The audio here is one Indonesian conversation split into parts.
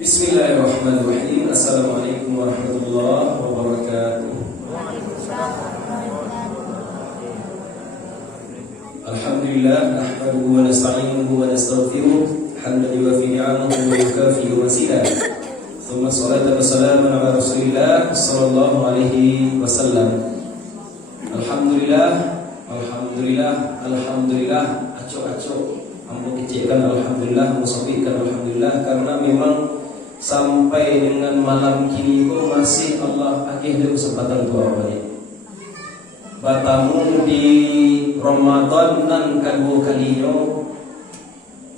Bismillahirrahmanirrahim. Assalamualaikum warahmatullahi wabarakatuh. Alhamdulillah, nahmaduhu wa nasta'inuhu wa nastaghfiruh hamdan yuwaffi ni'amahu wa yukafi mazidah. Tsumma shalatu wassalamu ala Rasulillah sallallahu alaihi wasallam. Alhamdulillah, alhamdulillah, alhamdulillah. Acok-acok ambo kecilkan alhamdulillah, musafikan alhamdulillah, karena memang sampai dengan malam kini itu masih Allah akhir kesempatan doa balik. Bertamu di Ramadan nan kedua kalinya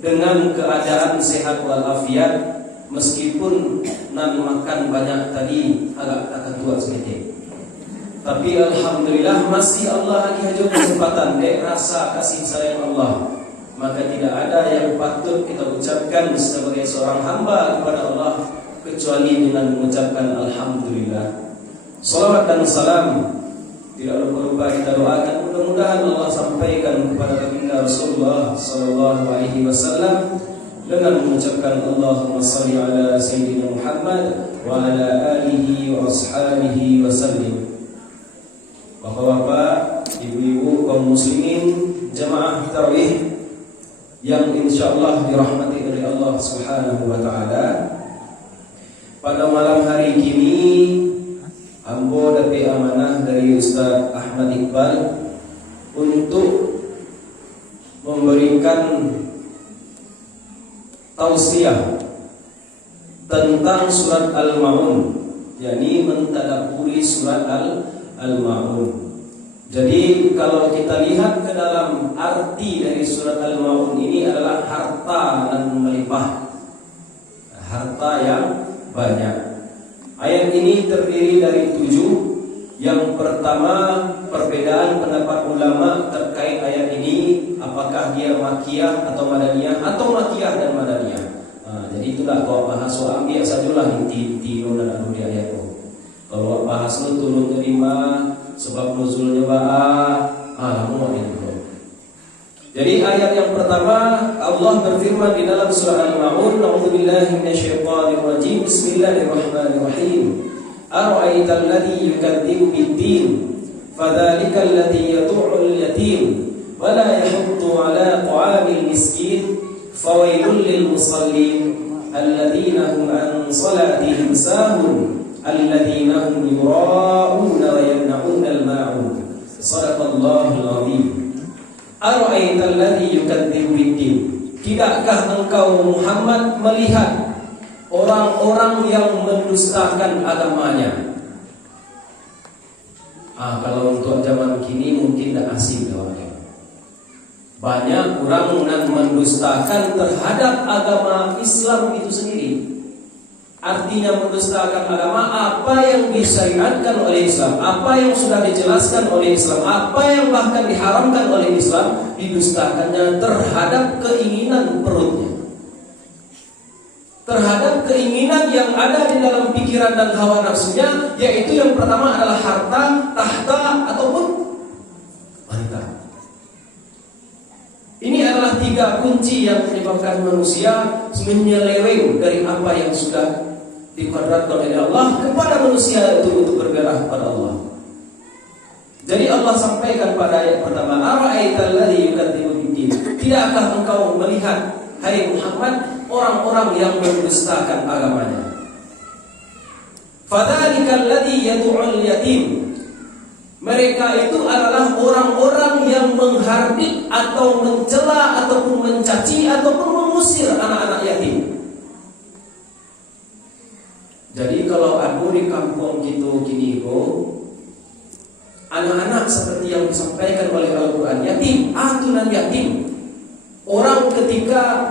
dengan keadaan sehat walafiat, meskipun nan makan banyak tadi agak tua sedikit. Tapi alhamdulillah masih Allah akhir kesempatan dek rasa kasih sayang Allah. Maka tidak ada yang patut kita ucapkan sebagai seorang hamba kepada Allah kecuali dengan mengucapkan alhamdulillah. Salawat dan salam tidak lupa kita doakan, mudah-mudahan Allah sampaikan kepada baginda Rasulullah sallallahu alaihi wasallam dengan mengucapkan Allahumma shalli ala sayyidina Muhammad wa ala alihi wa ashabihi wasallim. Bapak-bapak, ibu-ibu, kaum muslimin, jamaah tarawih yang insyaallah dirahmati oleh Allah Subhanahu wa taala. Pada malam hari kini ambo dapat amanah dari Ustaz Ahmad Iqbal untuk memberikan tausiah tentang surat Al-Maun, yakni mentadabburi surat Al-Maun. Jadi kalau kita lihat ke dalam arti dari surat Al-Maun ini adalah harta dan melimpah, harta yang banyak. Ayat ini terdiri dari 7. Yang pertama, perbedaan pendapat ulama terkait ayat ini, apakah dia makiyah atau madaniyah, atau makiyah dan madaniyah. Jadi itulah kalau bahas soal ambil sajalah inti dan anu di ayat itu. Kalau bahas itu turun terima sebab nuzulnya Jadi ayat yang pertama Allah berfirman di dalam surah Al-Maun, A'udzubillahi minasyaitonir rajim. Bismillahirrahmanirrahim. Ara'aital ladzi yukadzibu bid-din fadzalikal ladzi yad'ul yatim wa la yahuddu 'ala ta'amil miskin fawailul lil musallin alladzina hum an salatihim sahun alladzina hum yura'una wa yamna'una al-ma'un. Shadaqallahul 'azim. Ara'aital ladzi yukadzibu bid-din. Tidakkah engkau Muhammad melihat orang-orang yang mendustakan agamanya? Kalau untuk zaman kini mungkin tidak asing kawannya. Banyak orang yang mendustakan terhadap agama Islam itu sendiri. Artinya mendustakan agama, apa yang disyariatkan oleh Islam, apa yang sudah dijelaskan oleh Islam, apa yang bahkan diharamkan oleh Islam, didustakannya terhadap keinginan perutnya, terhadap keinginan yang ada di dalam pikiran dan hawa nafsunya, yaitu yang pertama adalah harta, tahta, ataupun wanita. Ini adalah 3 kunci yang menyebabkan manusia menyeleweng dari apa yang sudah dikuadratkan oleh Allah kepada manusia itu untuk bergerak kepada Allah. Jadi Allah sampaikan pada ayat pertama, Ara'aital ladzi yukadzibu bid-din. Tidakkah engkau melihat, hai Muhammad, orang-orang yang mendustakan agamanya? Fadzalikal ladzi yad'ul yatim. Mereka itu adalah orang-orang yang menghardik atau mencela ataupun mencaci ataupun mengusir anak-anak yatim. Jadi kalau aku di kampung gitu kini anak-anak seperti yang disampaikan oleh Al-Quran, yatim, atunan yatim. Orang ketika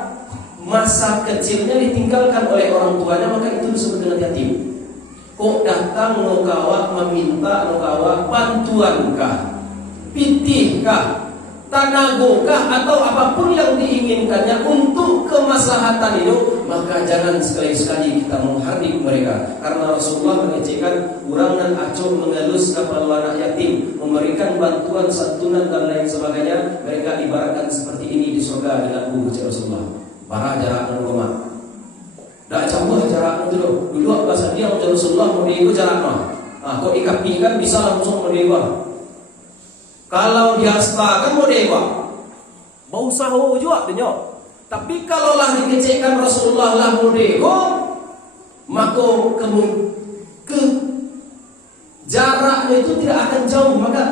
masa kecilnya ditinggalkan oleh orang tuanya, maka itu disebut dengan yatim. Kok datang nokawak meminta nokawak bantuankah, pitihkah, tanagokah, atau apapun yang diinginkannya untuk kemaslahatan hidup, maka jangan sekali-sekali kita menghardik mereka. Karena Rasulullah mengecekkan orang dan acuh mengelus kepada anak yatim, memberikan bantuan santunan dan lain sebagainya. Mereka ibaratkan seperti ini di surga dengan Rasulullah. Para jarak dan rumah. Tak campur jarak betul. Dulu bahasa dia Rasulullah mau diego jalan kok dikapikan bisa langsung mau diego. Kalau diasta kan mau diego. Bau sahu juga denyo. Tapi kalau lah dikecekkan Rasulullah lah mau diego, maka ke jaraknya itu tidak akan jauh, maka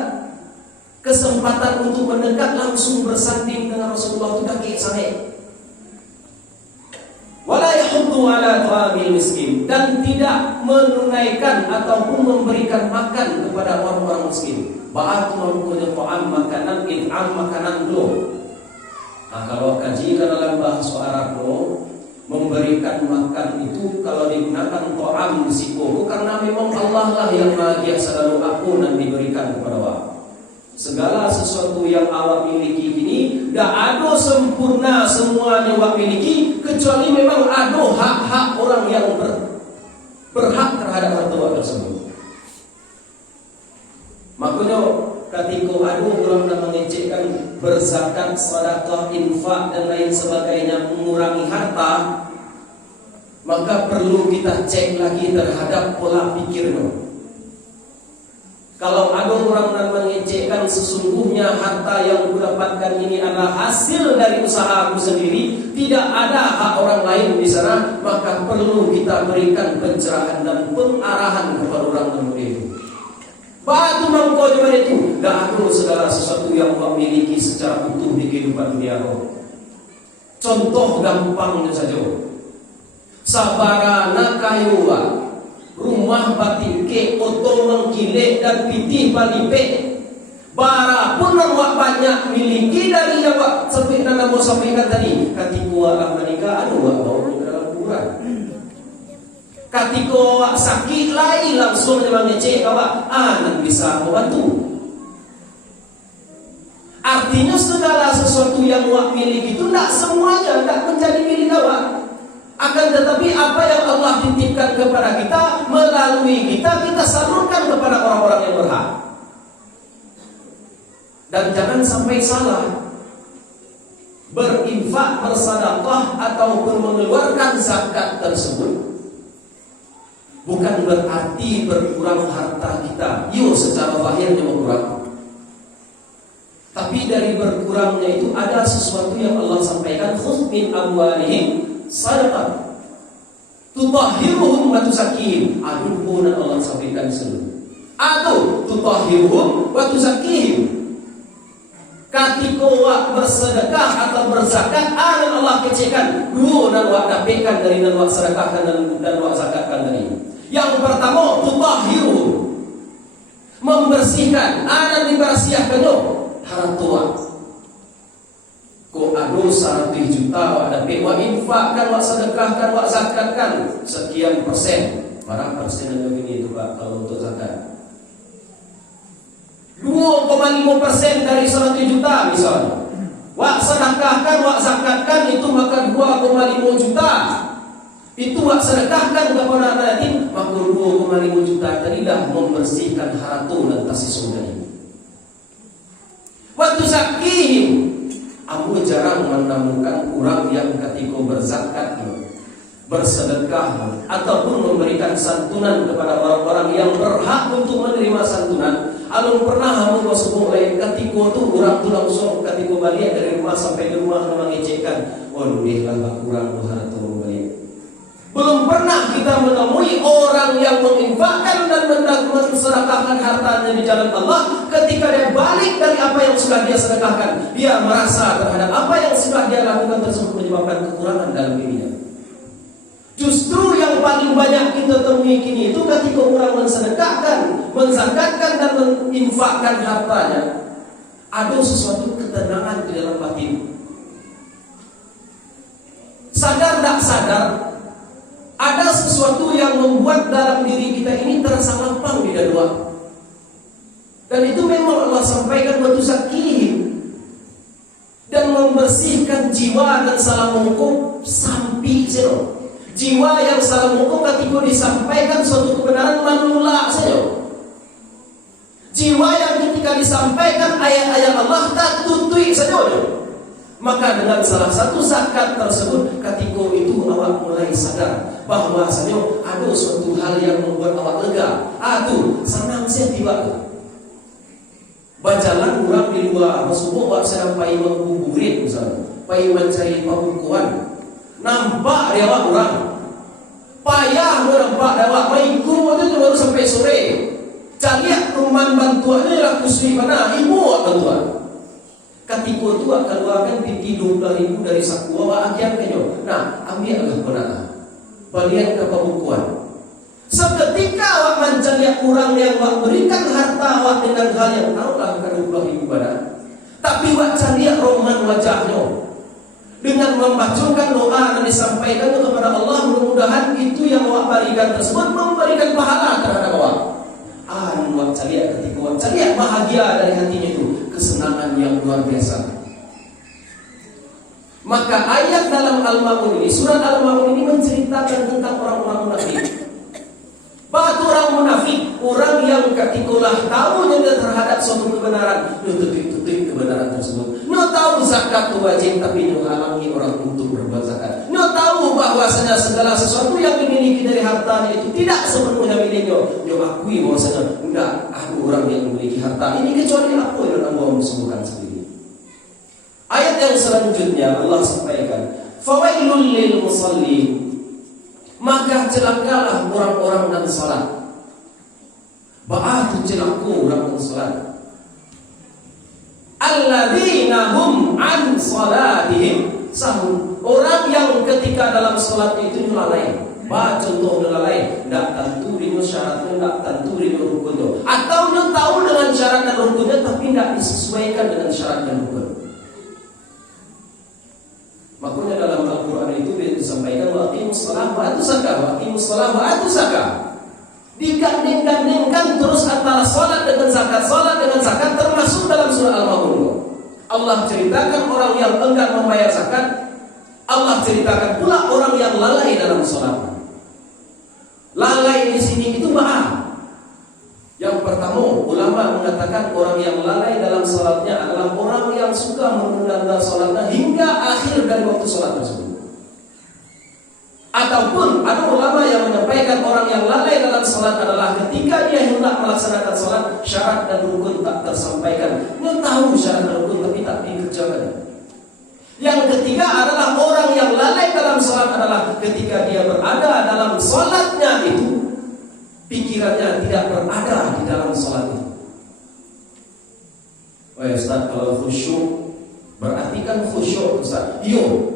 kesempatan untuk mendekat langsung bersanding dengan Rasulullah itu kaki sana. Wala yahuddu ala ta'amil miskin, dan tidak menunaikan ataupun memberikan makan kepada orang-orang miskin. Ba'atu mampunya ta'am makanan, it'am makanan lo. Nah, kalau kaji dalam bahasa Arab lo, memberikan makan itu kalau digunakan ta'am disiko, karena memang Allah lah yang bahagia selalu aku dan diberikan kepada awak. Segala sesuatu yang awak miliki ini dah ada sempurna semuanya awak miliki, kecuali memang ada hak-hak orang yang berhak terhadap harta awak tersebut. Makanya ketika ada orang yang mengecekkan berzakat, sedekah, infak dan lain sebagainya mengurangi harta, maka perlu kita cek lagi terhadap pola pikirnya. Kalau ada orang yang mengecekkan sesungguhnya harta yang aku dapatkan ini adalah hasil dari usaha aku sendiri, tidak ada hak orang lain di sana, maka perlu kita berikan pencerahan dan pengarahan kepada orang itu. Batu mangkau cuma itu, dah ada segala sesuatu yang kau miliki secara utuh di kehidupan dunia kau. Contoh gampangnya saja, sabarana kayuwa, rumah batike, oto mengkile dan pitih balipe, bara pun awak banyak miliki dari yang awak sampai nana mau sampaikan tadi. Katikuwa Amerika anu awak bawa ke dalam kuburan. Ketika awak sakit lain langsung dia mengecek awak, nan bisa membantu. Artinya segala sesuatu yang awak miliki itu tidak semuanya tidak menjadi milik awak. Akan tetapi apa yang Allah titipkan kepada kita melalui kita salurkan kepada orang-orang yang berhak. Dan jangan sampai salah, berinfak, bersedekah ataupun mengeluarkan zakat tersebut bukan berarti berkurang harta kita. Secara lahirnya berkurang. Tapi dari berkurangnya itu ada sesuatu yang Allah sampaikan, khudh min amwalihim sadaqah tutahhiruhum wa tuzakkihim. Pun Allah sampaikan seluruh. Atau tutahhiruhum wa tuzakkihim. Ketika awak bersedekah atau berzakat, Allah kecekkan dua dan awak dapatkan dari dan awak sedekahkan dan awak zakatkan tadi. Yang pertama, tutahhiruhum, membersihkan, dibersihkan harta awak. Kok ada 100 juta awak dapat, awak infakkan, awak sedekahkan, awak zakatkan sekian persen. Berapa persen yang begini itu Pak kalau untuk zakat? 2,5% dari 100 juta misalnya. Wak sedekahkan, wak zakatkan itu maka 2,5 juta. Itu wak sedekahkan kepada anak yatim, maka 2,5 juta tadi dah membersihkan harta dan kasih surga ini. Waktu zakihim, aku jarang menemukan orang yang ketika berzakat, bersedekah ataupun memberikan santunan kepada orang-orang yang berhak untuk menerima santunan. Alun pernah kamu sebut lain ketika tu orang tu langsung ketika balik dari rumah sampai di rumah mengecekkan, deh lah kurang harta balik. Belum pernah kita menemui orang yang menginfakkan dan mensedekahkan hartanya di jalan Allah. Ketika dia balik dari apa yang sudah dia sedekahkan, dia merasa terhadap apa yang sudah dia lakukan tersebut menyebabkan kekurangan dalam dirinya. Justru yang paling banyak kita temui kini itu ketika orang mensedekahkan, menzakatkan dan menginfakkan hartanya, ada sesuatu ketenangan di dalam batin. Sadar tak sadar, ada sesuatu yang membuat dalam diri kita ini terasa lapang di dada. Dan itu memang Allah sampaikan waktu zakihim, dan membersihkan jiwa dan salah menghukum sampai zero. Jiwa yang salah menghukum ketika disampaikan suatu kebenaran menolak saja. Jiwa yang ketika disampaikan ayat-ayat Allah tak tuntui saja. Maka dengan salah satu zakat tersebut, ketika itu awak mulai sadar bahwasanya ada suatu hal yang membuat awak lega. Aduh, senang saya tiba. Berjalan orang di luar subuh, awak sedang pergi menguburin misalnya, pergi mencari pembukuan. Nampak dia awak orang, payah nampak dia awak, mengikut itu baru sampai sore. Cari rumah bantuannya lah kusui mana, ibu awak bantuan. Ketika itu keluarkan tinggi 20.000 dari saku awak agian kenyo. Nah, ambil agak penana. Balian ke pembukuan. Seketika awak mencari orang yang awak berikan harta awak dengan hal yang tahulah ke 20.000 badan. Tapi awak cari roman wajahnya dengan membacakan doa dan disampaikan kepada Allah, mudah-mudahan itu yang awak berikan tersebut memberikan pahala terhadap awak. Awak cari ketika awak cari bahagia dari hatinya itu, kesenangan yang luar biasa. Maka ayat dalam Al-Maun ini, surat Al-Maun ini menceritakan tentang orang-orang munafik. Batu orang munafik, orang yang ketikulah tahu terhadap suatu kebenaran, tutup kebenaran tersebut. Dia tahu zakat itu wajib, tapi dia halangi orang untuk berbuat zakat. Dia tahu bahwasanya segala sesuatu yang dimiliki dari hartanya itu tidak sepenuhnya miliknya. Dia akui bahwasanya enggak, aku orang yang memiliki harta ini kecuali aku yang Allah sembuhkan sendiri. Ayat yang selanjutnya Allah sampaikan, fawailul lil musallin, maka celakalah orang-orang dan salat. Ba'atu celaku orang dan salat. Alladzina hum an salatihim sahun, orang yang ketika dalam salat itu lalai. Contoh lalai, tidak tentu dengan syaratnya, tidak tentu dengan rukunnya, atau dia tahu dengan syarat dan rukunnya tapi tidak disesuaikan dengan syarat dan rukun. Makanya dalam Al-Quran itu disampaikan waqimus shalah wa atuz zakah, waqimus shalah wa atuz zakah. Digandeng-gandengkan terus antara salat dengan zakat termasuk dalam surah Al-Maun. Allah ceritakan orang yang enggan membayar zakat. Allah ceritakan pula orang yang lalai dalam salat. Lalai di sini itu maaf. Yang pertama, ulama mengatakan orang yang lalai dalam salatnya adalah orang yang suka menunda salatnya hingga akhir dari waktu salat tersebut. Ataupun ada ulama yang menyampaikan orang yang lalai dalam salat adalah ketika dia hendak melaksanakan salat, syarat dan rukun tak tersampaikan. Dia tahu syarat dan rukun tapi tak dikerjakan. Yang ketiga adalah orang yang lalai dalam salat adalah ketika dia berada dalam salatnya itu pikirannya tidak berada di dalam salat itu. Oh ya Ustaz, kalau khusyuk berarti kan khusyuk Ustaz. Iya.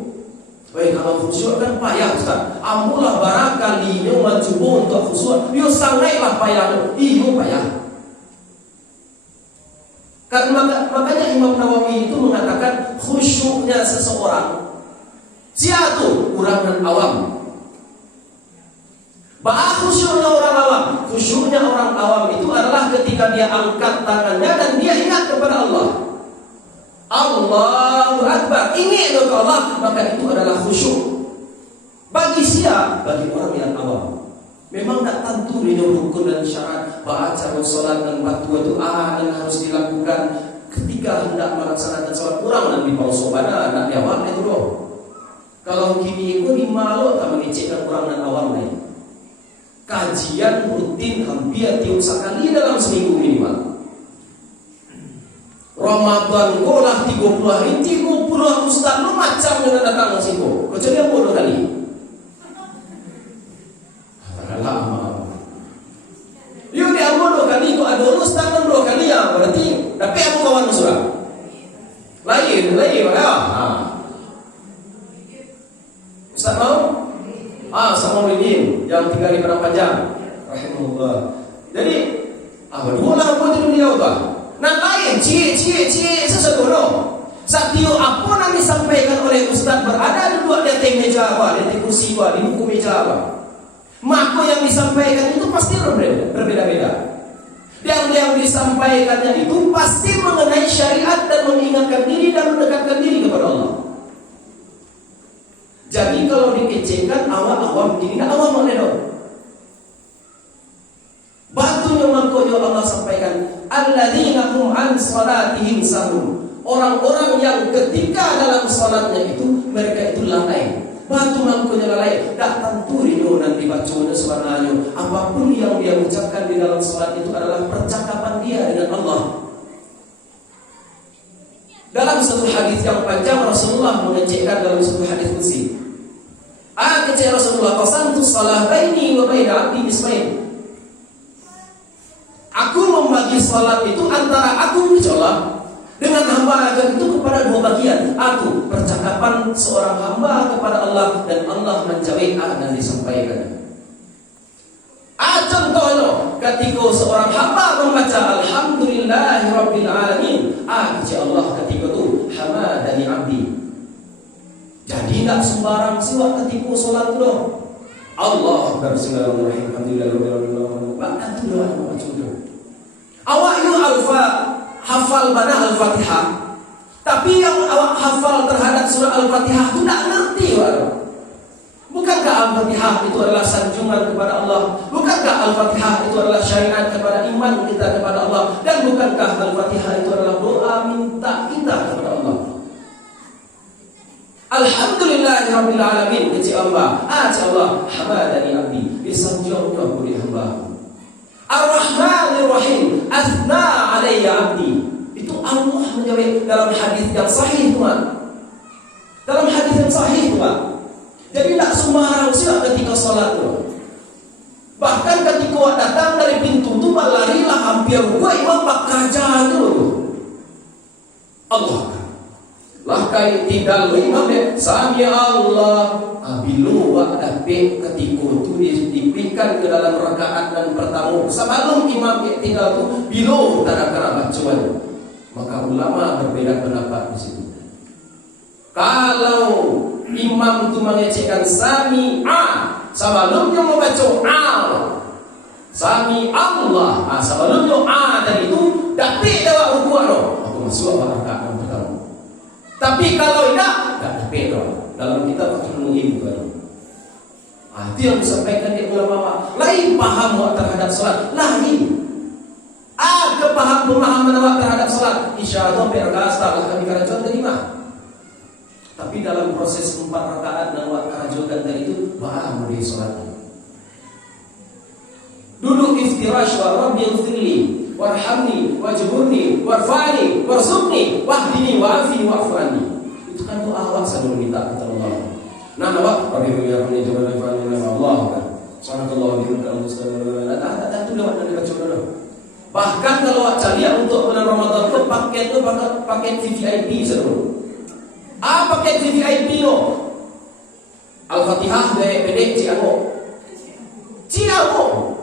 Kalau khusyuk kan payah Ustaz. Amulah barakali nyo mencoba untuk khusyuk. Yo sangatlah payah. Iyo payah. Karena makanya Imam Nawawi itu mengatakan khusyuknya seseorang siapa tuh? Orang dan awam. Khusyuknya orang awam. Khusyuknya orang awam itu adalah ketika dia angkat tangannya dan dia ingat kepada Allah. Allahu Akbar, ingat kepada Allah, maka itu adalah khusyuk. Bagi siapa? Bagi orang yang awam. Memang tak tentu dengan rukun dan syarat baca salat dan batu itu yang harus dilakukan ketika hendak melaksanakan salat. Kurang dan di pauso pada nak jawab itu loh. Kalau kini itu di malu tak mengecekkan orang dan awam lain. Kajian rutin hampir tiap sekali dalam seminggu minimal. Ramadan golah 30 hari, 30 ustaz lu macam dengan datang singko. Kecuali yang bodoh kali. Lama. Yuk dia bodoh kali kok ada ustaz kan 2 kali ya berarti. Tapi aku kawan surah. Lain ya. Ustaz mau? Sama Widin yang 3 hari pada panjang. Rahimahullah. Jadi, dua lah buat dunia apa? Nah lain, cie sesedono. Satyo apa yang disampaikan oleh Ustaz berada di dua di atas meja apa, di atas kursi apa, di buku meja apa. Maka yang disampaikan itu pasti berbeda-beda. Yang disampaikannya itu pasti mengenai syariat dan mengingatkan diri dan mendekatkan diri kepada Allah. Jadi kalau dikecilkan awam ini awam mana dong? Batunya mangkonya Allah sampaikan alladzina hum an salatihim sahun, orang-orang yang ketika dalam salatnya itu mereka itu lalai. Batu mangkunya lalai. Tak tentu rio nanti bacanya sebenarnya. Apapun yang dia ucapkan di dalam salat itu adalah percakapan dia dengan Allah. Dalam satu hadis yang panjang Rasulullah mengecekkan dalam satu hadis qudsi. Kecek Rasulullah, qasamtu shalah baini wa baina 'abdi bismain. Aku membagi salat itu antara aku sholat dengan hamba aku itu kepada dua bagian. Aku percakapan seorang hamba kepada Allah dan Allah menjawab dan disampaikan. Contohnya ketika seorang hamba membaca alhamdulillahirabbil alamin, Allah ketika itu hamadani abdi. Jadi tidak sembarang siwa ketika salat itu. Allah bismillahirrahmanirrahim alhamdulillahirabbil alamin. Bahkan itu doa macam itu. Awak yu hafal mana Al-Fatihah, tapi yang awak hafal terhadap surah Al-Fatihah itu tidak ngerti, waduh. Bukankah Al-Fatihah itu adalah sanjungan kepada Allah? Bukankah Al-Fatihah itu adalah syariat kepada iman kita kepada Allah? Dan bukankah Al-Fatihah itu adalah doa minta kita kepada Allah? Alhamdulillahirabbil alamin, kecik hamba. Allah hamadani abdi, disanjungnya oleh hamba. Ar-Rahmanir Rahim, athna alayya abdi. Itu Allah menjawab dalam hadis yang sahih, tuan. Dalam hadis yang sahih, tuan. Jadi tak sembarang siapa ketika salat tu. Bahkan ketika awak datang dari pintu tu, larilah hampir gua imam pak kaja tu. Allah. Lah kai tinggal imam dia sami Allah. Bilu awak dapat ketika tu dipikirkan ke dalam rakaat dan pertama. Sebelum imam tinggal tu bilu tak ada bacaan. Maka ulama berbeda pendapat di situ. Kalau imam itu mengecekkan sami'a, sebelumnya membaca al, sami Allah, sebelumnya dan itu dapat dapat rukuk no. Aku masuk rakaat yang pertama. Tapi kalau tidak dapat no. Dalam kitab Fathul Mu'in itu. Itu yang disampaikan di ulama. Lain paham terhadap salat, lain. Pemahaman awak terhadap salat. Insyaallah berkas tak kami karajon terima. Tapi dalam proses 4 rakaat dan awak karajokan tadi itu, paham dari salatnya. Duduk iftirash wa rabbi ighfirli warhamni wajburni warfa'ni warzuqni wahdini wa'afini wa'fu anni. Itu kan doa awak sambil minta kepada Allah. Nah, awak rabbi yarhamni jalla wa ala Allah kan. Subhanallah wa bihamdihi mustaqbil. Ada itu lewat dari baca dulu. Bahkan kalau awak cari untuk bulan Ramadan itu paket VVIP seru. Paket VVIP no. Al-Fatihah pendek Ciamo.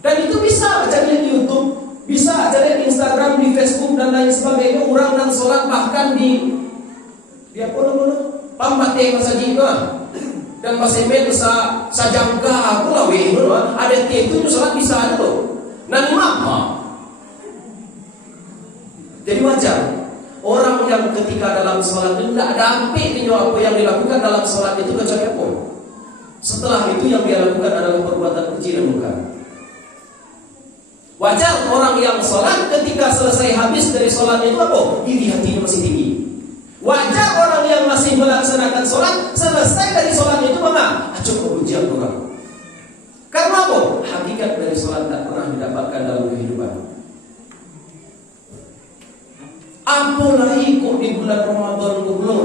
Dan itu bisa cari di YouTube, bisa cari di Instagram, di Facebook dan lain sebagainya. Orang dan sholat bahkan di pambate masjid dan masjid bisa sajangka aku lah ada itu sholat bisa ada tuh. Nan imam. Jadi wajar orang yang ketika dalam sholat itu tidak dapat apa yang dilakukan dalam sholat itu kecuali apa? Setelah itu yang dia lakukan adalah perbuatan kecil dan munkar. Wajar orang yang sholat ketika selesai habis dari sholat itu apa? Iri hatinya masih tinggi. Wajar orang yang masih melaksanakan sholat selesai dari sholat itu cukup ujian orang. Karena apa? Hakikat dari sholat tak pernah didapatkan dalam kehidupan. Apalagi kok di bulan Ramadan belum.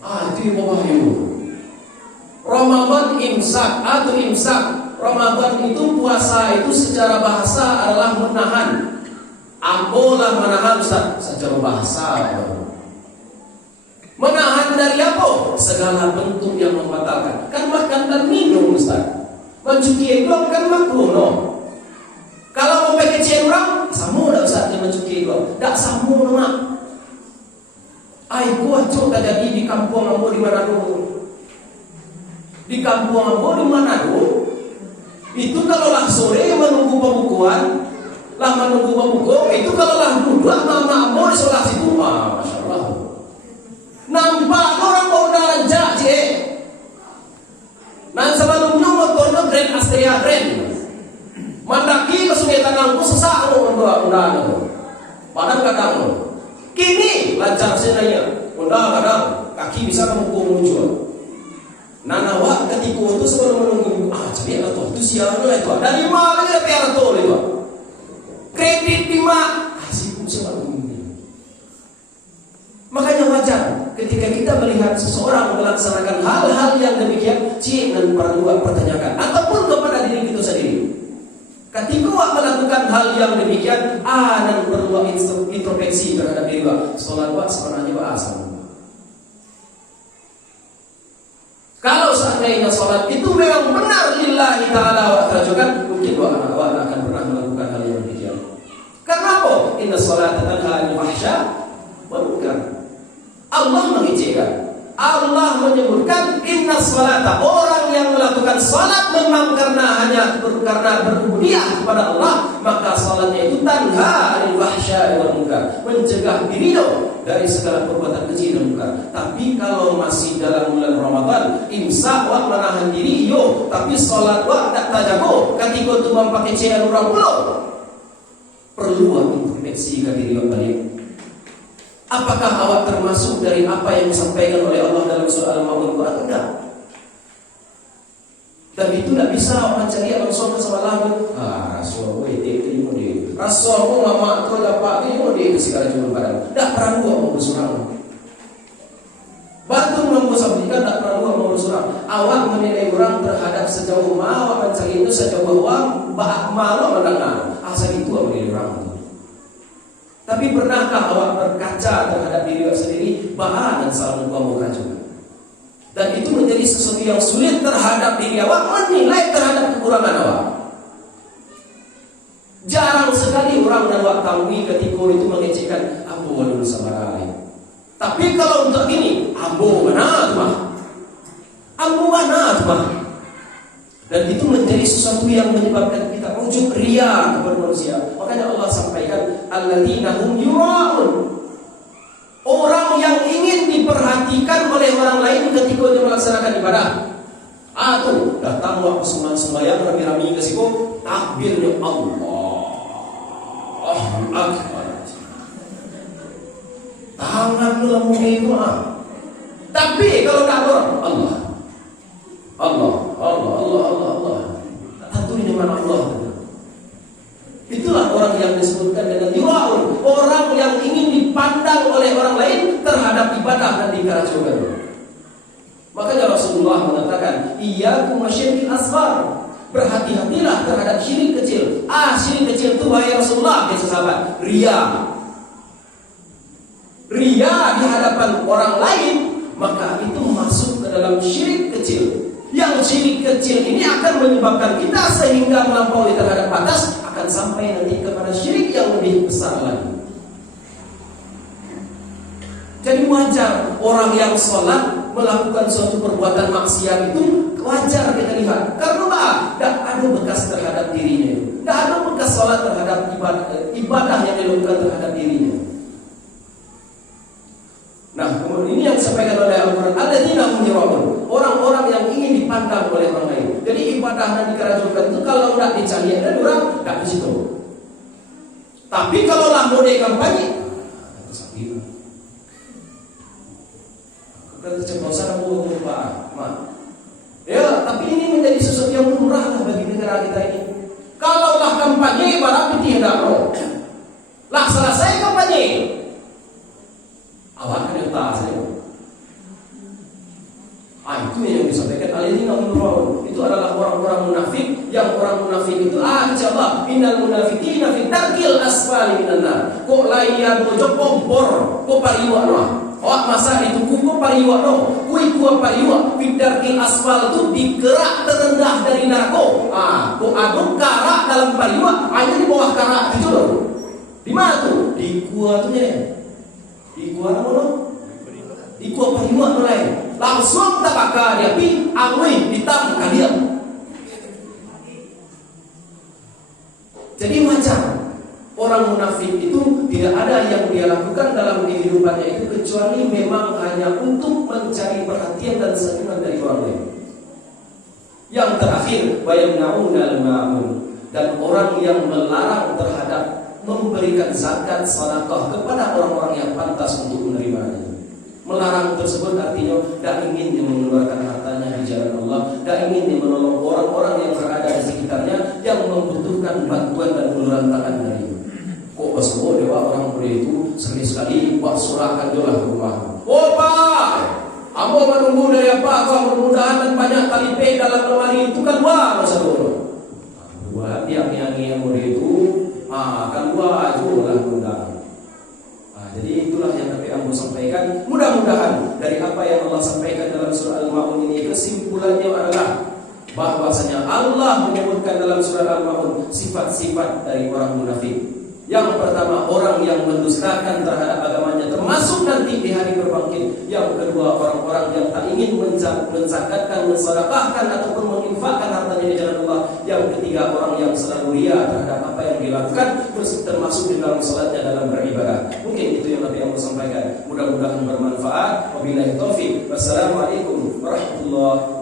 Itu yang bahaya. Ramadan imsak atau imsak. Ramadan itu puasa itu secara bahasa adalah menahan. Ambolah menahan Ustaz secara bahasa. Menahan dari apa? Segala bentuk yang membatalkan. Kan makan dan minum Ustaz. Mencuci itu kan makruh no. Kalau mau pakai kecil orang, sama dah Ustaz yang mencuci itu. Tak sama nama. Gua coba jadi di kampung ambo di Manado. Di kampung ambo di Manado. Itu kalau lah sore menunggu pembukuan, lah menunggu pembuku, itu kalau lah duduk mama ambo di sebelah situ, masya Allah. Nampak orang mau darajat je. Nah sebelumnya motornya brand Astrea brand. Mandaki ke Sungai Tanangku sesak lo udah. Padahal kadang lo. Kini lancar senanya. Kadang kaki bisa kamu muncul. Nanawa ketika itu sebelum menunggu jadi atau itu siapa itu dari mana dia piara tol itu kredit di mana sibuk sama ini. Makanya wajar ketika kita melihat seseorang melaksanakan hal-hal yang demikian jangan perlu pertanyakan ataupun kepada diri kita sendiri. Ketika melakukan hal yang demikian dan perlu introspeksi terhadap diri. Salat sebenarnya asal. Kalau seandainya sholat itu memang benar lillahi ta'ala wa ta'ala, mungkin anak akan pernah melakukan hal yang demikian. Karena apa? Inna sholata tanha 'anil fahsya wal munkar. Allah mengejekkan. Allah menyebutkan inna sholata, orang yang melakukan sholat memang karena berubudiyah kepada Allah, maka sholatnya itu tanha 'anil fahsya wal munkar, mencegah dirinya dari segala perbuatan keji dan munkar. Tapi kalau masih dalam bulan Ramadan, imsak wa menahan diri tapi salat wa tak tajago ketika tu pakai cairan orang pulau. Perlu introspeksi ke diri balik. Apakah awak termasuk dari apa yang disampaikan oleh Allah dalam surah Al-Maun Quran? Tidak. Dan itu tidak bisa awak mencari langsung sama lagu. Rasul, itu mau di. Rasul, lama tu dapat ini mau di segala cuma barang. Tak pernah mau bersurang. Batu membosankan tak pernah mau bersurang. Awak menilai orang terhadap sejauh mana awak mencari itu sejauh awak malu mendengar. Asal itu awak menilai orang. Tapi pernahkah awak berkaca terhadap diri awak sendiri bahwa dan salah kamu juga? Dan itu menjadi sesuatu yang sulit terhadap diri awak menilai terhadap kekurangan awak. Jarang sekali orang dan awak tamwi ketika itu mengecekkan ambo dulu sama lain. Tapi kalau untuk ini ambo mana mah? Ambo mana mah? Dan itu menjadi sesuatu yang menyebabkan kita ujub ria kepada manusia. Makanya Allah sampaikan alladzina hum yura'un. Orang yang ingin diperhatikan oleh orang lain ketika dia melaksanakan ibadah. Tuh datang waktu sembahyang rami-rami ke situ takbirnya Allah Akbar. Tangan dalam itu Tapi kalau tak ada Allah. Tentu ini mana Allah. Itulah orang yang disebutkan dengan yura'un, orang yang ingin dipandang oleh orang lain terhadap ibadah dan dikeracukan. Makanya Rasulullah mengatakan, iyyakum wasyirkil asghar. Berhati-hatilah terhadap syirik kecil. Syirik kecil itu wahai Rasulullah, kata sahabat, riya. Riya di hadapan orang lain, maka itu masuk ke dalam syirik kecil. Yang syirik kecil ini akan menyebabkan kita sehingga melampaui terhadap batas akan sampai nanti kepada syirik yang lebih besar lagi. Jadi wajar orang yang sholat melakukan suatu perbuatan maksiat itu wajar kita lihat. Karena tidak ada bekas terhadap dirinya. Tidak ada bekas sholat terhadap ibadah yang dilakukan terhadap dirinya. Nah, kemudian ini yang disampaikan oleh Al-Quran. Alladzina hum yura'un. Orang-orang yang ingin dipandang oleh orang lain. Jadi ibadah yang dikeracukan itu kalau tidak dicari ada orang tidak di situ. Tapi kalau lah mau kampanye, itu sakit. Keceplosan aku lupa. Ya, tapi ini menjadi sesuatu yang murah lah bagi negara kita ini. Kalau lah kampanye, barang tidak roh. Lah selesai kampanye. Awak kan yang tahu saya. Itu yang disampaikan alladzina hum yura'un. Itu adalah orang-orang munafik. Yang orang munafik itu insyaallah innal munafiqina fi darkil asfali minan nar. Kok lain ya bojo kompor, kok pariwa noh. Masa itu kok pariwa noh. Kui pariwa fi darkil asfal itu dikerak terendah dari neraka. Kok aduk karak dalam pariwa, hanya di bawah karak itu loh. Di mana tuh? Di gua tuh ya. Di gua mana? Di gua pariwa tuh lain. Langsung terbakar dia api, angin hitam kalian. Jadi wajar orang munafik itu tidak ada yang dia lakukan dalam kehidupannya itu kecuali memang hanya untuk mencari perhatian dan sentuhan dari orang lain. Yang terakhir, wayamnaunal ma'un, dan orang yang melarang terhadap memberikan zakat, sedekah kepada orang-orang yang pantas untuk menerimanya. Melarang tersebut artinya tidak ingin dia mengeluarkan hartanya di jalan Allah, tidak ingin dia menolong orang-orang yang berada di sekitarnya yang membutuhkan bantuan dan uluran tangan darinya. Kok semua dewa orang muda itu sekali-sekali Pak surahkan jolah ke rumah. Oh Pak, ambo menunggu dari Pak, mudah-mudahan dan banyak tali P dalam lemari itu kan wah masa dulu. Buat yang muda itu, kan wah itu lah mudah. Jadi itulah yang Nabi Ambo sampaikan. Mudah-mudahan dari apa yang Allah sampaikan dalam surah Al-Ma'un ini, kesimpulannya adalah bahwasanya Allah menyebutkan dalam surah Al-Ma'un sifat-sifat dari orang munafik. Yang pertama, orang yang mendustakan terhadap agamanya, termasuk nanti di hari berbangkit. Yang kedua, orang-orang yang tak ingin menzakatkan, mensedekahkan ataupun menginfakkan hartanya di jalan Allah. Yang ketiga, orang yang selalu ria terhadap apa yang dilakukan, termasuk di dalam salatnya, dalam beribadah. Mungkin itu yang Nabi yang sampaikan. Mudah-mudahan bermanfaat. Wabillahi taufiq. Wassalamualaikum warahmatullahi wabarakatuh.